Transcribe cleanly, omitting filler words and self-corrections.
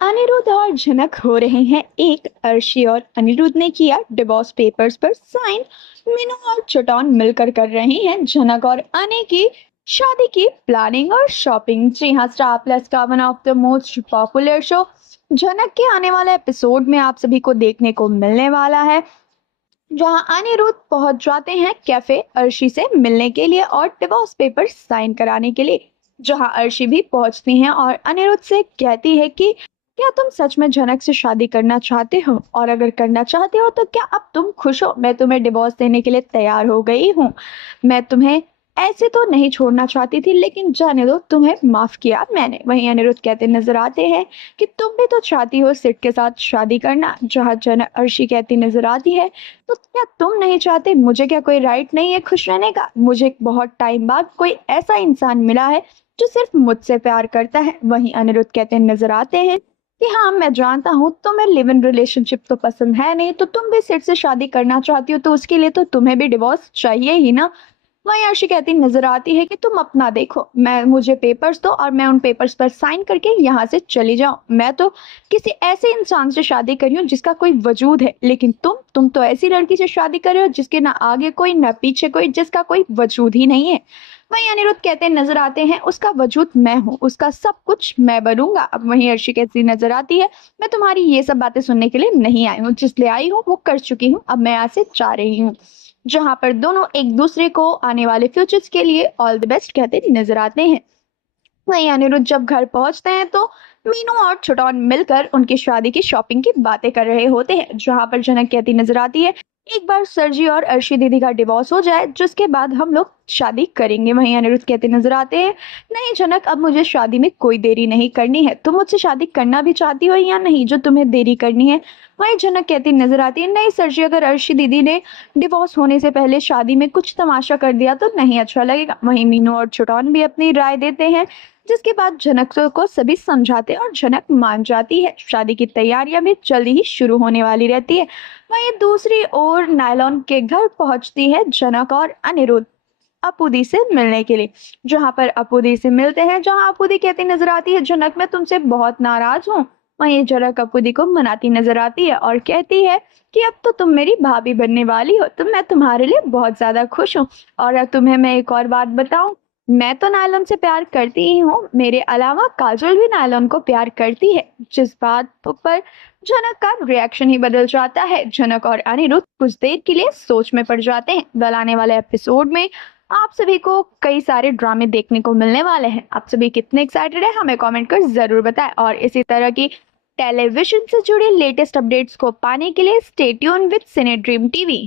अनिरुद्ध और जनक हो रहे हैं एक। अर्शी और अनिरुद्ध ने किया डिवोर्स पेपर्स पर साइन। मीनू और चटौन मिलकर कर रही हैं जनक और अनी की शादी की प्लानिंग और शॉपिंग। जी हाँ, स्टार प्लस का one of the most popular show Janak के आने वाले एपिसोड में आप सभी को देखने को मिलने वाला है, जहां अनिरुद्ध पहुंच जाते हैं कैफे अर्शी से मिलने के लिए और डिवोर्स पेपर साइन कराने के लिए। जहां अर्शी भी पहुंचती हैं और अनिरुद्ध से कहती है कि क्या तुम सच में जनक से शादी करना चाहते हो, और अगर करना चाहते हो तो क्या अब तुम खुश हो। मैं तुम्हें डिवोर्स देने के लिए तैयार हो गई हूँ। मैं तुम्हें ऐसे तो नहीं छोड़ना चाहती थी, लेकिन जाने दो, तुम्हें माफ किया मैंने। वहीं अनिरुद्ध कहते नजर आते हैं कि तुम भी तो चाहती हो सिड के साथ शादी करना। जहां जनक अर्शी कहती नजर आती है, तो क्या तुम नहीं चाहते। मुझे क्या कोई राइट नहीं है खुश रहने का। मुझे बहुत टाइम बाद कोई ऐसा इंसान मिला है जो सिर्फ मुझसे प्यार करता है। वहीं अनिरुद्ध कहते नजर आते हैं कि हाँ, मैं जानता हूँ तुम्हें लिव इन रिलेशनशिप तो पसंद है नहीं, तो तुम भी सिड से शादी करना चाहती हो, तो उसके लिए तो तुम्हें भी डिवोर्स चाहिए ही ना। वहीं अर्शी कहती नजर आती है कि तुम अपना देखो, मैं मुझे पेपर्स दो और मैं उन पेपर्स पर साइन करके यहाँ से चली जाऊं। मैं तो किसी ऐसे इंसान से शादी करी हूँ जिसका कोई वजूद है, लेकिन तुम तो ऐसी लड़की से शादी कर रहे हो जिसके ना आगे कोई ना पीछे कोई, जिसका कोई वजूद ही नहीं है। वहीं अनिरुद्ध कहते नजर आते हैं, उसका वजूद मैं हूँ, उसका सब कुछ मैं बनूंगा। अब वहीं अर्शी कहती नजर आती है, मैं तुम्हारी ये सब बातें सुनने के लिए नहीं आई हूँ, जिस लिए आई हूँ वो कर चुकी हूँ, अब मैं यहाँ से जा रही हूँ। जहां पर दोनों एक दूसरे को आने वाले फ्यूचर्स के लिए ऑल द बेस्ट कहते नजर आते हैं। वहीं अनिरुद्ध जब घर पहुंचते हैं तो मीनू और छुटौन मिलकर उनकी शादी की शॉपिंग की बातें कर रहे होते हैं। जहां पर जनक कहती नजर आती है, एक बार सरजी और अर्शी दीदी का डिवोर्स हो जाए जिसके बाद हम लोग शादी करेंगे। वहीं अनिरुद्ध कहते नजर आते हैं, नहीं जनक, अब मुझे शादी में कोई देरी नहीं करनी है। तुम मुझसे शादी करना भी चाहती हो या नहीं जो तुम्हें देरी करनी है। वहीं जनक कहती नजर आती है, नहीं सरजी, अगर अर्शी दीदी ने डिवोर्स होने से पहले शादी में कुछ तमाशा कर दिया तो नहीं अच्छा लगेगा। वहीं मीनू और छुटौन भी अपनी राय देते हैं, जिसके बाद जनक को सभी समझाते और जनक मान जाती है। शादी की तैयारियां भी जल्दी ही शुरू होने वाली रहती है। वहीं दूसरी ओर नायलॉन के घर पहुंचती है जनक और अनिरुद्ध अपूदी से मिलने के लिए। जहां पर अपूदी से मिलते हैं, जहां अपूदी कहती नजर आती है, जनक मैं तुमसे बहुत नाराज हूँ। वहीं जनक अपूदी को मनाती नजर आती है और कहती है कि अब तो तुम मेरी भाभी बनने वाली हो, तो मैं तुम्हारे लिए बहुत ज्यादा खुश हूँ। और अब तुम्हें मैं एक और बात बताऊं, मैं तो नायलॉन से प्यार करती ही हूँ, मेरे अलावा काजल भी नायलॉन को प्यार करती है। जिस बात पर जनक का रिएक्शन ही बदल जाता है। जनक और अनिरुद्ध कुछ देर के लिए सोच में पड़ जाते हैं। कल आने वाले एपिसोड में आप सभी को कई सारे ड्रामे देखने को मिलने वाले हैं। आप सभी कितने एक्साइटेड है हमें कमेंट कर जरूर बताएं, और इसी तरह की टेलीविजन से जुड़े लेटेस्ट अपडेट्स को पाने के लिए stay tune with cine dream TV.